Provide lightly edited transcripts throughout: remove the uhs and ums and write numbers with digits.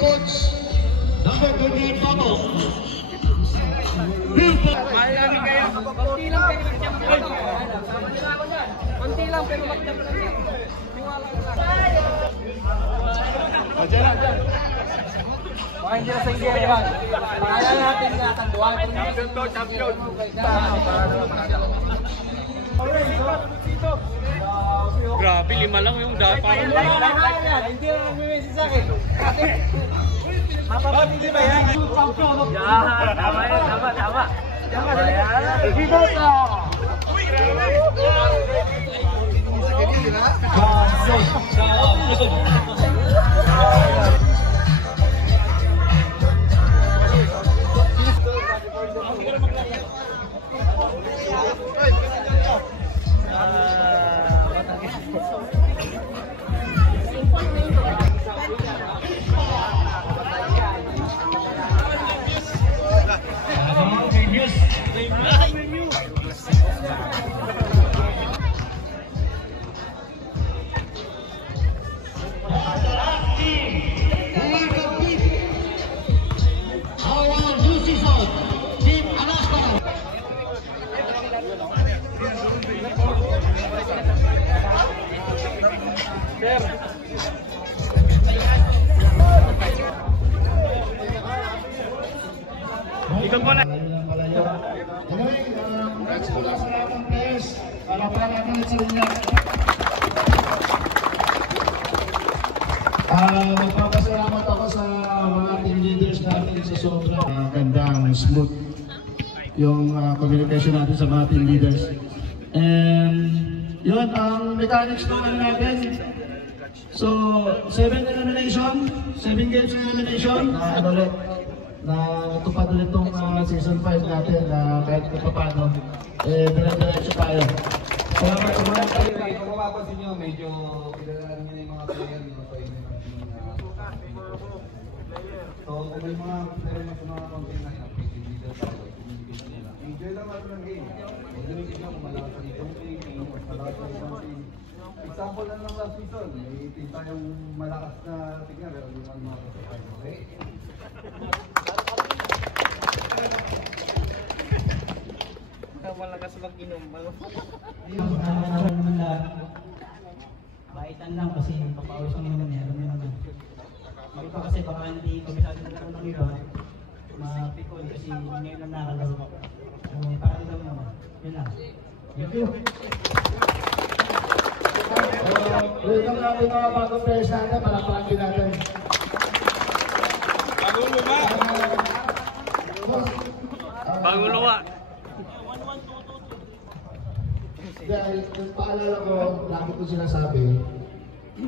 coach, number 28 Toto. Mahalangin kayo. Konti lang pero mag-jump lang. Konti lang pero mag-jump lang. Diyan lang, diyan. Baka hindi na sa inggay yan. Pangalan natin na kanduan. Champion to, champion. Grabe, 5 lang yung dati. Parang Hindi na nag-message sa akin. Mapapatindi ba yan? Yan, tama yan, tama. Tama yan. Bibota! Uy, grabe! Ikaw po na. Anyway, congrats po lang sa lahat ng players. Para natin sa inyo. Magpapasalamat ako sa mga team leaders natin sa sobrang gandang smooth yung communication natin sa mga team leaders. And yun, ang mechanics naman natin. So, 7 games elimination. Na tupad ulit itong season 5 natin na kahit pa paano, binadiretso tayo. Salamat sa mga tayo. Kung mapapansin nyo, medyo kilalanin nyo na yung mga player nyo sa inyo. So, kung may mga meron na sa mga content na yan, enjoy lang natin ng game. Huwag nyo tignan kung malakas ang itong team, malakas ang ibang team. Example lang ng last season, may team tayong malakas na tignan, pero hindi naman mga kasapay. Okay? Malakas mag-inom. Baitan lang kasi papawis ang naman niya, alam mo naman. Iba kasi baka hindi komisado na lang ng iba, mapikon kasi ngayon lang nakalaro. Parang lang naman, yun lang. Thank you. Welcome natin mga bagong players natin, palakpakan din natin. Bagong luwa. Bagong luwa. Dahil paalala ko, lagi ko sinasabi,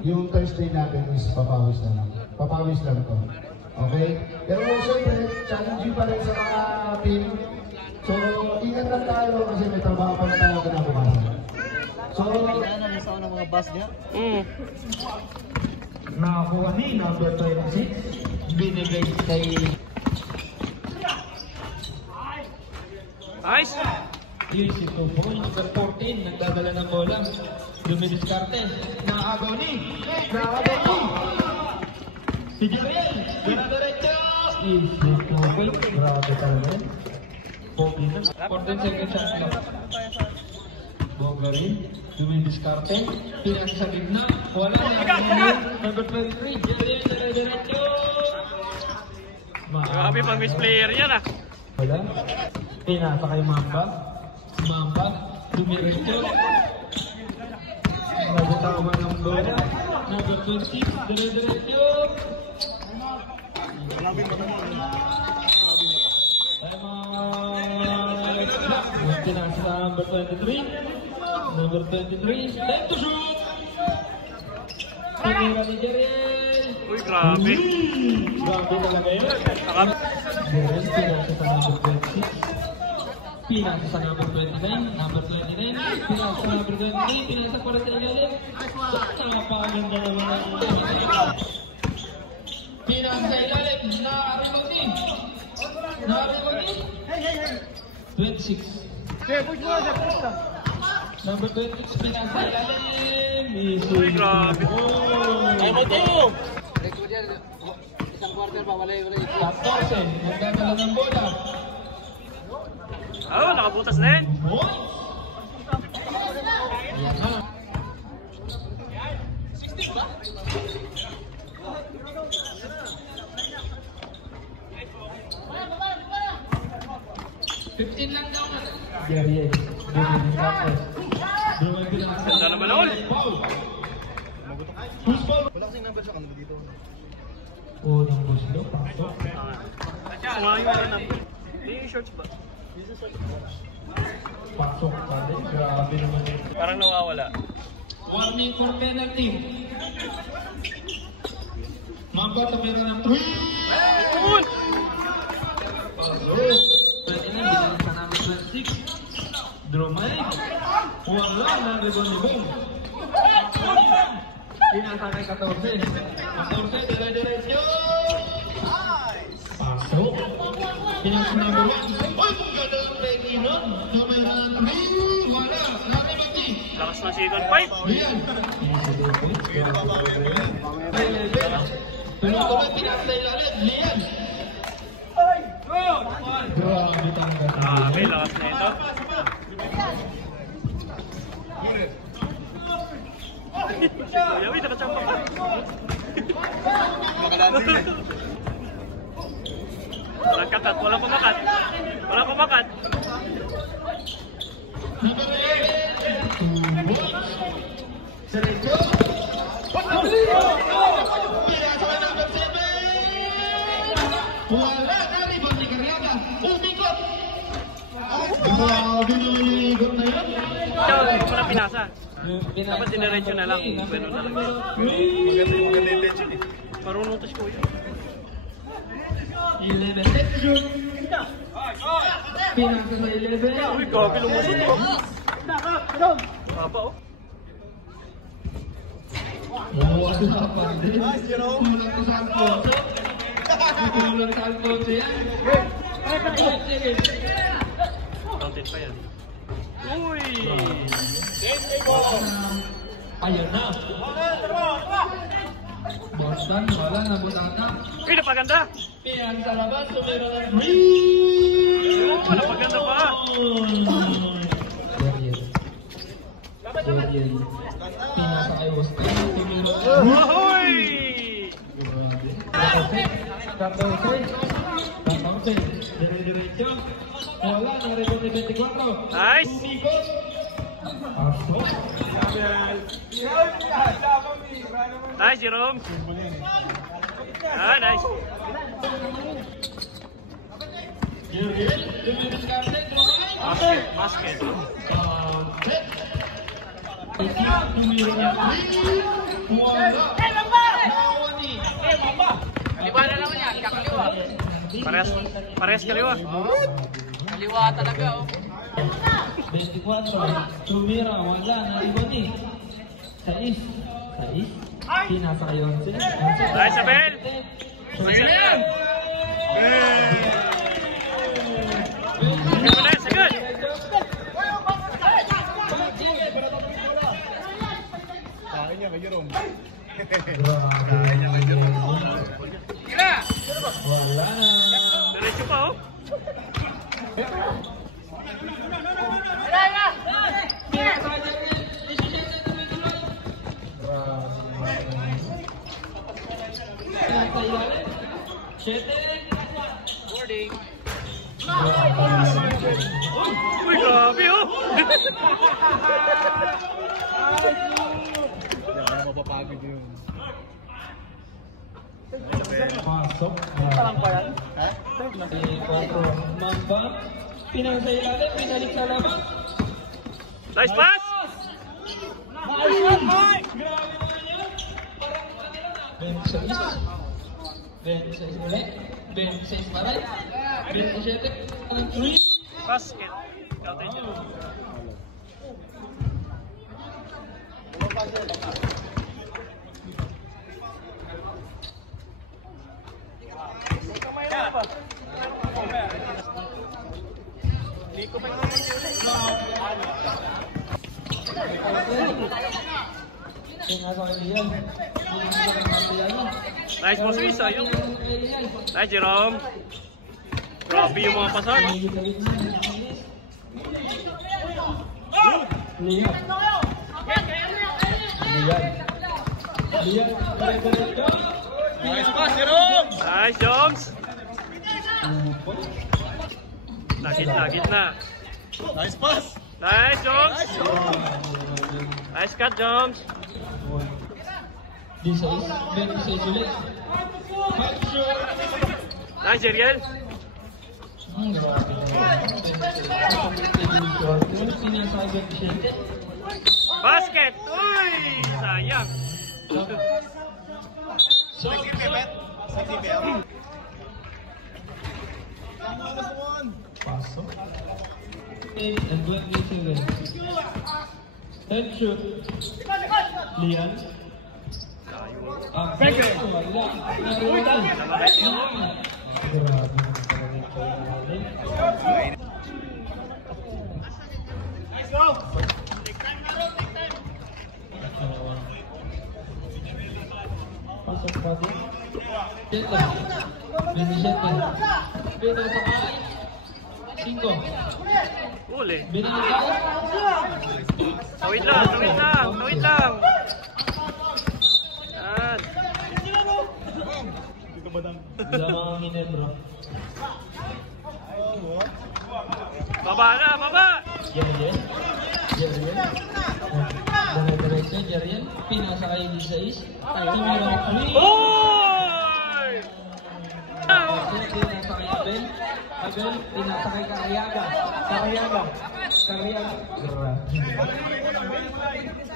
yung Thursday natin is papawis lang. Papawis lang to. Okay? Pero siyempre, challenging pa rin sa mga team. So, ingat lang tayo kasi may trabaho pa na tayo kinabukasan. So, ng mga bus niya? nakakuha ni number 26. Binigay kay... Nice! Si Tupoy, number 14, nagdadala ng bola. Dumidiskarte. Nakagaw ni! Si Jariel, diretso! Si Tupoy, grabe talaga. Pogi na. 14 seconds siya. Bogarin, dumidiskarte. Pinasa sa gitna. Wala na. Number 23, Jariel, diretso! Grabe pang best player yan ah. Wala. Pinasa kay Mamba. Mamba, dumiretso. Nagtama ng bola. Number 20, diretso. Pinasa sa number 23. Number 23, time to shoot! Pinira ni Jeriel. Uy, grabe. Grabe talaga yun. Jeriel, pinasa sa number 26. Pinasa sa number 29, number 29, pinasa sa number 23, pinasa para sa ilalim. Napakaganda naman ang pinasa sa ilalim, na-rebound din. Na-rebound din. 26. Number 26, pinasa sa ilalim. Uy, grabe. Ay, Mateo! nagdadala ng bola. Oh, nakabutas din. Boy! Ayan na. Jerry, Ganda naman all. Wala kasing number siya kanina dito. Unang gusto, pasok. Sumahin mo na number. Hindi yung shorts ba? Pasok pa din. Grabe naman yun. Parang nawawala. Warning for penalty. Mangkot sa meron ng 3. Good! Pasok. Pwede na, bilang sa namin 26. Dromay. Wala na ribon ni Boom. Pinasa kay 14. 14, dire-diretso. Pasok. Pinasa number 1. Uy, maganda ng Freddy nun. Dromay na ng 3. Wala. Naribon ni. Lakas na second fight. Ayan. Tuloy-tuloy, pinasa sa ilalim. Lian. Grabe tanggal. Grabe, lakas na ito. Si Kuya, may nakachamba pa. Walang kakat, walang kumakat. Walang kumakat. Sergio. Wala na ribon ni Carriaga. Umikot. Grabe na ikot na yun. Ito, wala pinasa. Dapat dinerecho na lang. Bueno na lang. Maganda yung tension eh. Marunong to si Kuya. 11 seconds. Pinasa sa 11. Uy, grabe lumusot ko. Haba oh. Wala pa din. Kulang ko sa Alfonso. Kulang sa Alfonso yan. Counted pa yan. Uy! Ayun na. Boston, wala na butana. Uy, napaganda! Piyan sa labas, sumero ng 3. Oh, napaganda pa! Dorian. Pinasa kay Boston, sumero. Uy! 14. Dire-diretso. Wala, narito ni 24. Nice! Pasok. Nice, Jerome! Ah, nice! Jurgen, tumiris kapten, Roman. Basket! Kapten. Tumiris kapten. Wala. Nawani. Kaliwa na naman yan, kakaliwa. Parehas kaliwa. Kaliwa talaga oh. 24. Tumira, wala. Nariboni. 6. Pinasa kay 11. Nice, Abel! Nice, Abel! Good na, sagad! Kain niya kay Jerome. Tira! Wala na. Diretso pa oh. Boarding. Uy, grabe oh! Hindi ako mapapagod yun. Pasok. Ha? Mamba. Pinasa ilalim, pinalik sa labas. Nice pass! Grabe naman yun. Parang kanila na. 26 ulit. 26 paray. 27. 3. Basket! Counted yun. Liko pa yung Pinasa kay Lian. Pinasa kay Lian. Nice mo Swiss, ayun. Nice Jerome. Grabe yung mga pasan. Lian. Nice pass, Jerome! Nice Jones. Gitna. Nice pass! Nice Jones. Nice cut Jones. 26 ulit. Nice Ariel. Basket. Uy, sayang. Pasok. And 27. Head shoot. Lian. Second. Pasok pati. Dito. 27. Dito sa kay. 5. Uli. Binigay. Tawid lang. Yan. Wala mga Ginebra. Baba. Jerian. Diretso, Jerian. Pinasa kay Lisais. Timiro Lee. Uy! Pinasa kay Abel. Pinasa kay Cariaga.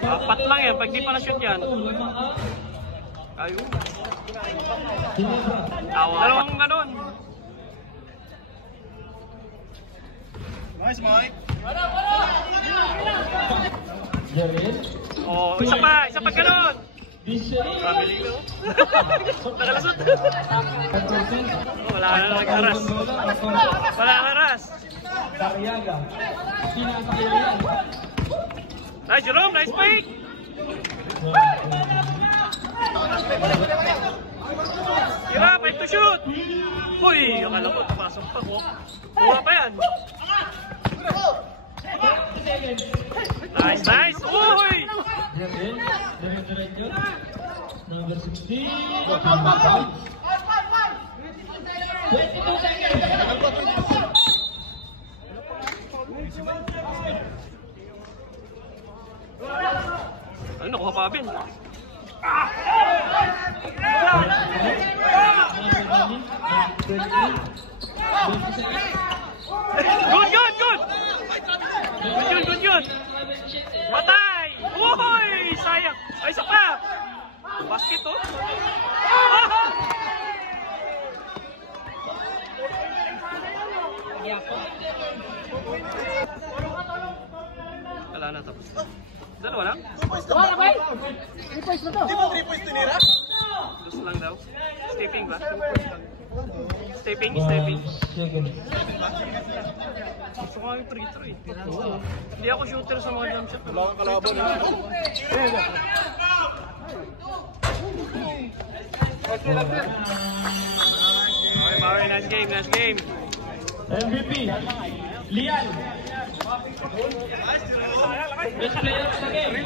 Apat lang yan. Pag di pa na-shoot yan. Ayun. Dalawang ganun. Nice, Mike! Jerian. Oh, isa pa ganun. Lisais. Family ko. Nakalasot. Wala na nag-haras. Cariaga. Pinasa kay Lian. Nice Jerome, nice fake. Tira, 5 to shoot. Uy, akala ko pasok pa. Buha pa yan. Nice. Uy! Jerian. Diretso. Number 16. 22 seconds. Ano, nakuha pa Ben? Good. Patay! Uy! Sayang! Ay, isa pa! Basket to? Wala na tapos. Dalawa lang? Di ba 3 points tinira? Lose lang daw. Stepping ba? Stepping. Second. Gusto ko yung free throw eh. Hindi ako shooter sa mga jump shot. Wala kang kalaban ha? Okay, nice game. MVP. Lian. Best player of the game.